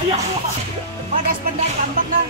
Ayo, padas pandai tambak na.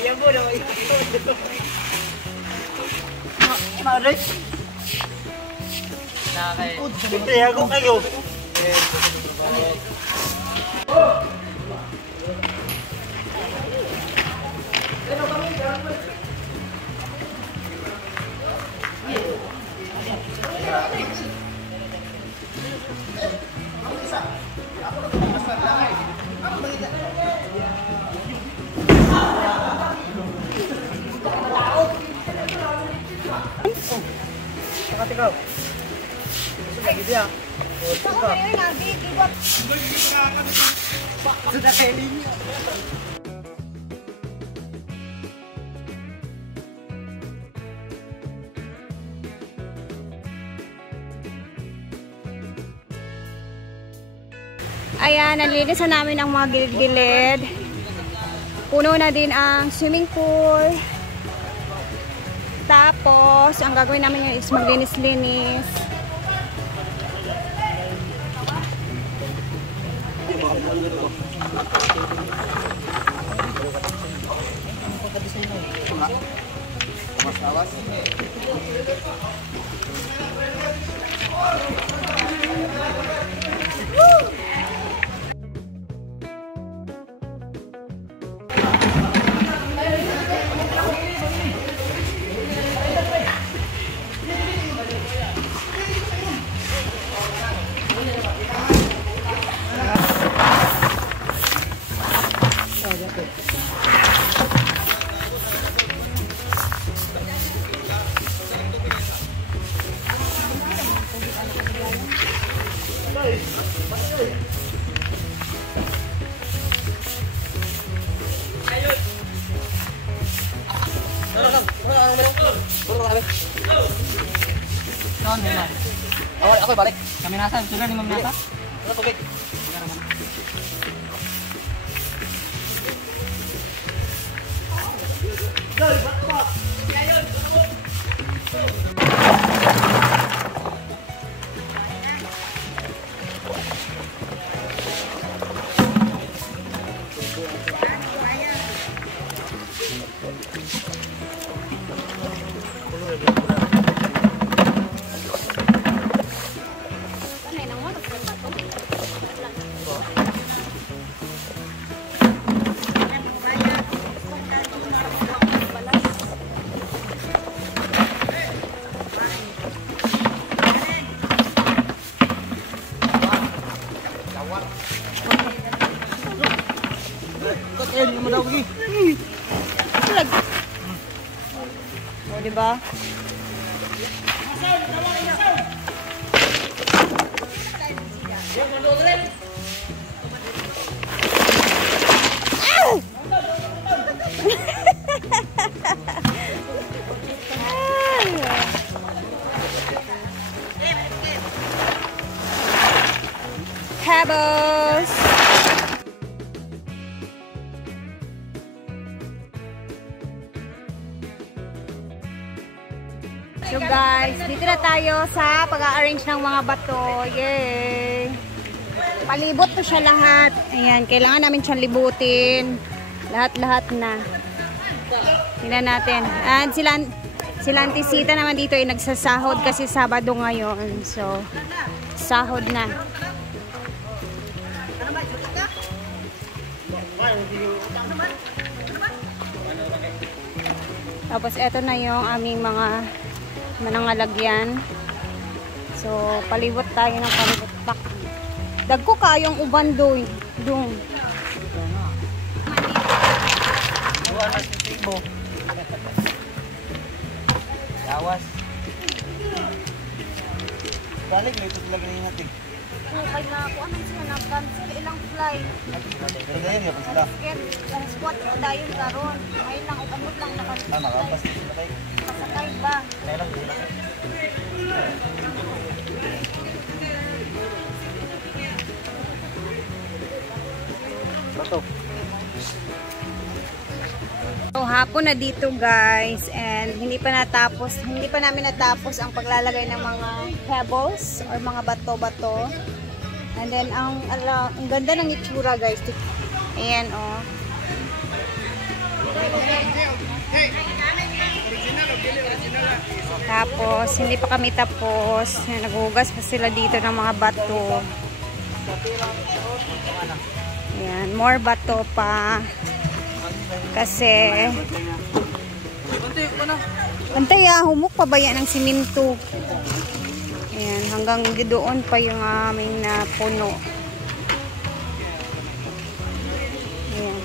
Iya bu, udah Marik. Nah kayak. Ya aku kayo. Kau. Sudah gitu ya. Sudah kayak ini. Ayan, nalinis na namin ang mga gilid-gilid. Puno na din ang swimming pool. Tapos, ang gagawin namin is maglinis-linis. Ako balik. Kami nasa, sudah 5 menit. Oke. O, diba? Pebbles. So guys, dito na tayo sa pag-arrange ng mga bato. Yay! Palibot to siya lahat. Ayan, kailangan namin siyang libutin. Lahat-lahat na. Tingnan natin. And sila Antisita naman dito ay nagsasahod kasi Sabado ngayon. So, sahod na. Tapos eto na yung aming mga manangalagyan. So, palibot tayo ng palibot pak. Dagko kayong uban doon. Yawas. Balik may ito talaga na yung natin. Kaya na ako, anong sila na-cancel? Ilang flight? Pero ganyan yapon sila. Kung squat ko dayon karon. Ngayon lang, upanot lang nakasunod. Nakapas sila kayo. Pasakay ba? Kaya lang sila. Bato. So, hapon na dito guys, and hindi pa namin natapos ang paglalagay ng mga pebbles or mga bato-bato. And then ang ganda ng itsura guys. Ayan oh. Tapos hindi pa kami tapos. Naghugas pa sila dito ng mga bato. Ayan, more bato pa. Kasi antay humok pa baya ng siminto. Ayan, hanggang doon pa yung aming puno. Ayan.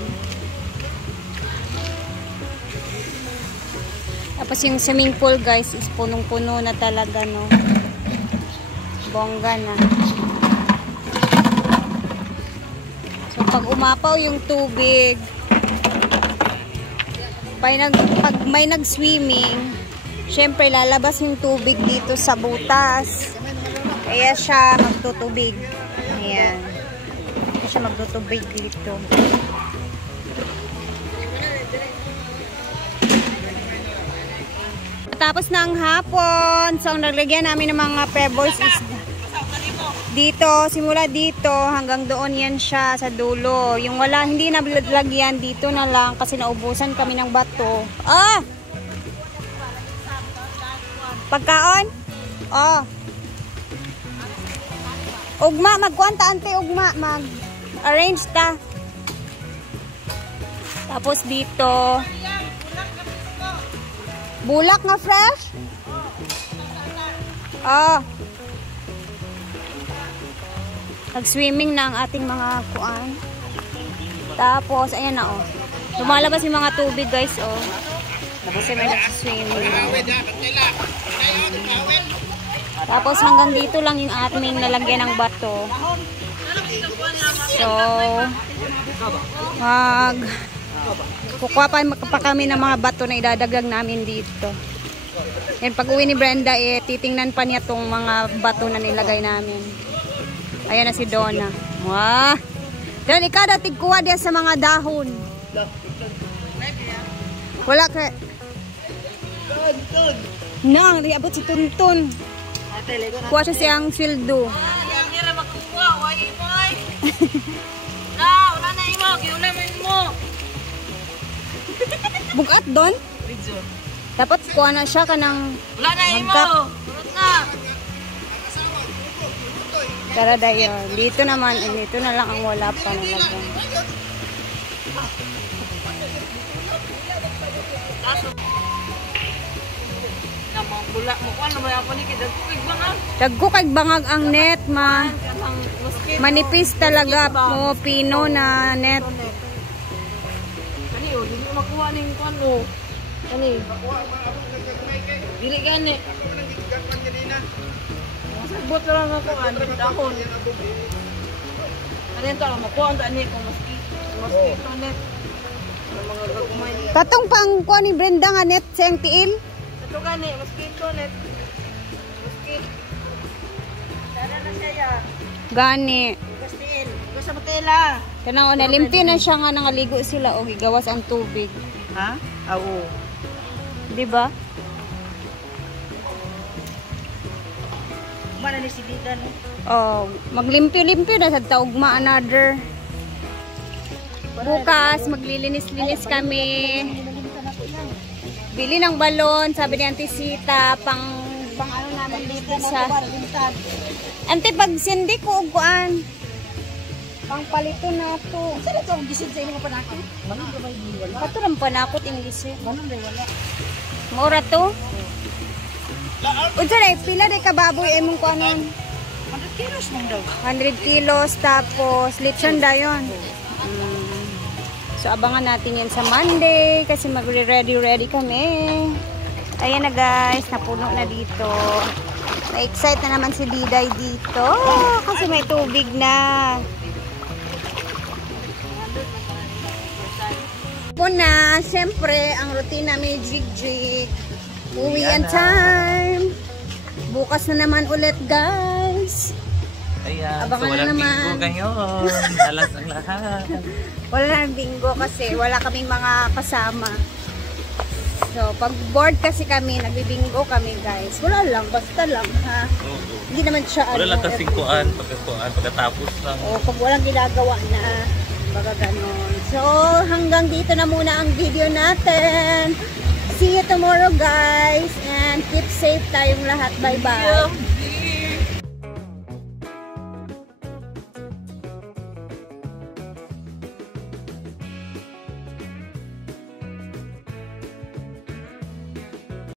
Tapos yung swimming pool guys is punong-puno na talaga, no. Bongga na. So pag umapaw yung tubig, pag may nag-swimming, syempre lalabas yung tubig dito sa butas. Kaya siya magtutubig. Ayan. Kaya siya magtutubig dito. Tapos na ang hapon. So, ang naglagyan namin ng mga pebbles is dito, simula dito hanggang doon yan siya sa dulo. Yung wala, hindi na lagyan dito na lang kasi naubusan kami ng bato. Ah! Pagkaon? Oh. Ugma, magkwanta ante ugma, mag-arrange ta. Tapos dito. Bulak nga fresh? Oh. Nag-swimming na ang ating mga kuan. Tapos, ayan na, oh. Lumalabas yung mga tubig, guys, oh. Kasi may nag-swimming. Tapos, hanggang dito lang yung ating nalagyan ng bato. So, kukuha pa kami ng mga bato na idadagdag namin dito. And pag uwi ni Brenda, titingnan pa niya tong mga bato na nilagay namin. Ayan na si Donna. Wah! Dan ikaw datig kuha diya sa mga dahon. Wala ka. Nang, riabot si Tuntun. Kuha siya siyang sweldo. Wala na imo, giulamin mo. Bugat doon? Dapat kuha na siya kanang Wala na imo. Urot na. tara dayon. Dito naman, dito na lang ang wala pa nalagyan. Namang bula mo ko ano may apon ni kay bangag. Dagko kay bangag ang net, ma. Manipis talaga mo pino na net. Kani o dili makuha ning kuno. Kani. Dili gani. Sagbot lang ako an dahon. Ano ito lang makuha ang ani ko mosquito net. Mga gagumay. Katong pang kuha ni Brenda nga net siyang tiil. Ito gani mosquito net. Mosquito. Tara na siya ya. Gani. Gastiin. Gusto mo tela. Kanang na limpyo na siya nga nangaligo sila o gigawas ang tubig. Ha? Oo. Di ba? Ugma na ni si Dida, no? Oh, maglimpyo-limpyo na sa taugma another. Bukas, maglilinis-linis kami. Bili ng balon, sabi ni Auntie Sita, pang ano namin dito sa... Auntie, pag sindi ko, uguan. Pang palito na ito. Saan ito ang gisid sa inyo panakot? Manong gamay di wala. Pato lang panakot, English eh. Manong di wala. Mura to? Unsa na, pila de kababoy ay mong kuanon? 100 kilos mong daw. 100 kilos, tapos lechon dayon. So, abangan natin yun sa Monday kasi magre-ready kami. Ayan na guys, napuno na dito. Na-excite na naman si Diday dito kasi may tubig na. Una, siyempre, ang routine namin jig-jig. Uwian time. Bukas na naman ulit guys. Ayan, Abangan so walang na naman. bingo ngayon. Alas ang lahat. Wala nang bingo kasi wala kaming mga kasama. So, pag bored kasi kami, nagbibingo kami guys. Wala lang, basta lang ha. Oo. Hindi naman siya Wala lang kasing kuan, pagkatapos lang. O, pag walang ginagawa na, baga ganon. So, hanggang dito na muna ang video natin. See you tomorrow guys and keep safe tayong lahat. Bye-bye.